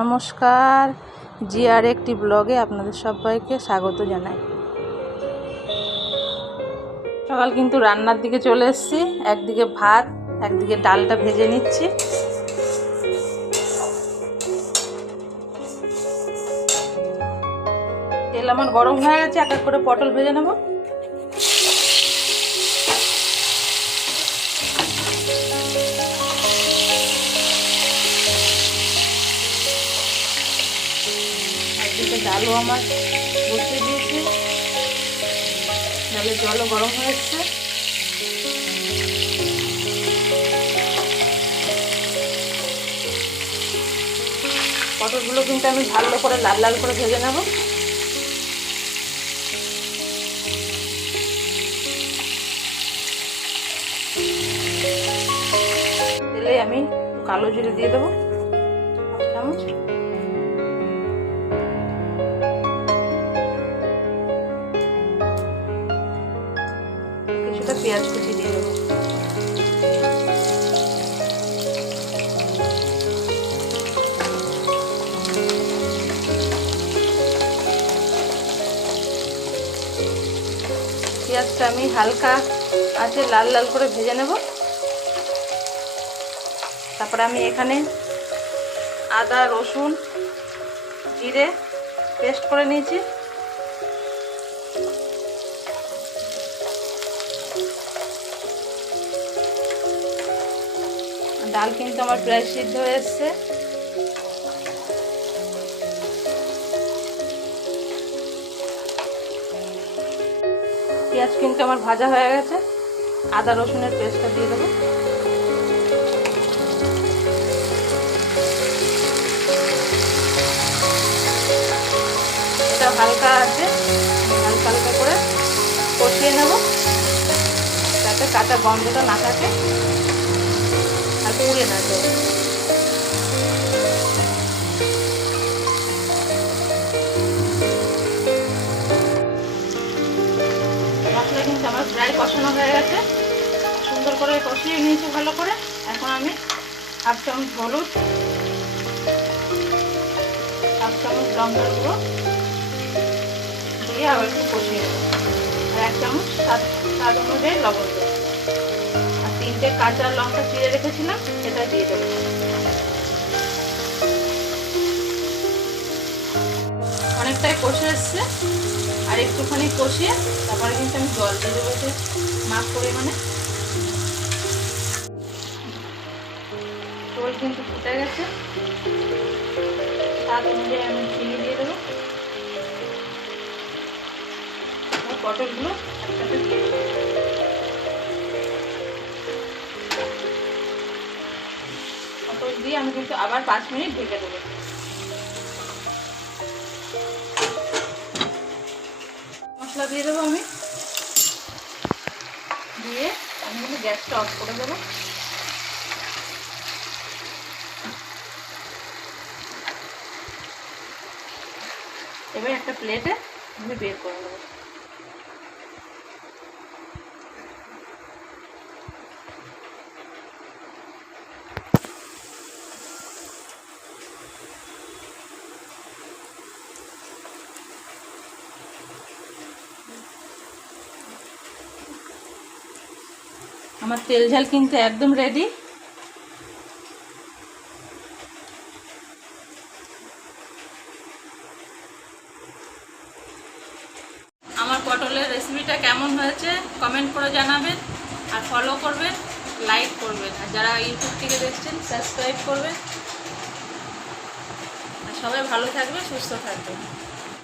নমস্কার, জিআর একটি ব্লগে আপনাদের সবাইকে স্বাগত জানাই। সকাল কিন্তু রান্নার দিকে চলে এসেছি। একদিকে ভাত, একদিকে ডালটা ভেজে নিচ্ছি। তেল আমার গরম হয়ে গেছে, এক এক করে পটল ভেজে নেব। একদিকে ডালও আমার বসিয়ে দিয়েছি, ডালের জলও গরম হয়ে এসছে। পটলগুলো কিন্তু আমি ভালো করে লাল লাল করে ভেজে নেব। তেলে আমি কালো জিরে দিয়ে দেবো 1 চামচ। কিছুটা পেঁয়াজ কুচি দিয়ে দেবো। পেঁয়াজটা আমি হালকা আছে লাল লাল করে ভেজে নেব। তারপরে আমি এখানে আদা, রসুন, জিরে পেস্ট করে নিয়েছি। ডাল কিন্তু আমার প্রায় সিদ্ধ হয়ে এসছে। পেঁয়াজ কিন্তু আমার ভাজা হয়ে গেছে। আদা রসুনের পেস্টটা দিয়ে দেবো। এটা হালকা আছে, হালকা হালকা করে কষিয়ে নেব যাতে কাঁচা গন্ধটা না থাকে আর পুড়ে না যায়। মশলা কিন্তু আমার প্রায় কষানো হয়ে গেছে, সুন্দর করে কষিয়ে নিয়েছি ভালো করে। এখন আমি 1/2 চামচ হলুদ, 1/2 চামচ লঙ্কার গুঁড়ো দিয়ে আবার একটু কষিয়ে নেব। আর 1 চামচ স্বাদ অনুযায়ী লবণ দেবো। আর 3টে কাঁচা লঙ্কা চিড়ে রেখেছিলাম, সেটা দিয়ে দেবো। অনেকটাই কষে এসছে, আর একটুখানি কষিয়ে তারপরে কিন্তু আমি জল দিয়ে দেবো মাপ পরিমাণে। ঝোল কিন্তু ফুটে গেছে, স্বাদ অনুযায়ী আমি চিনি দিয়ে দেবো। পটলগুলো একসাথে দিয়ে দেবো। পটল দিয়ে আমি কিন্তু আবার 5 মিনিট ঢেকে দেবো। মশলা দিয়ে দেবো আমি, দিয়ে আমি কিন্তু গ্যাসটা অফ করে দেবো। এবার একটা প্লেটে আমি বের করে নেবো। আমার তেল ঝাল কিন্তু একদম রেডি। আমার পটলের রেসিপিটা কেমন হয়েছে কমেন্ট করে জানাবেন, আর ফলো করবেন, লাইক করবেন, আর যারা ইউটিউব থেকে দেখছেন সাবস্ক্রাইব করবেন। আর সবাই ভালো থাকবে, সুস্থ থাকবেন।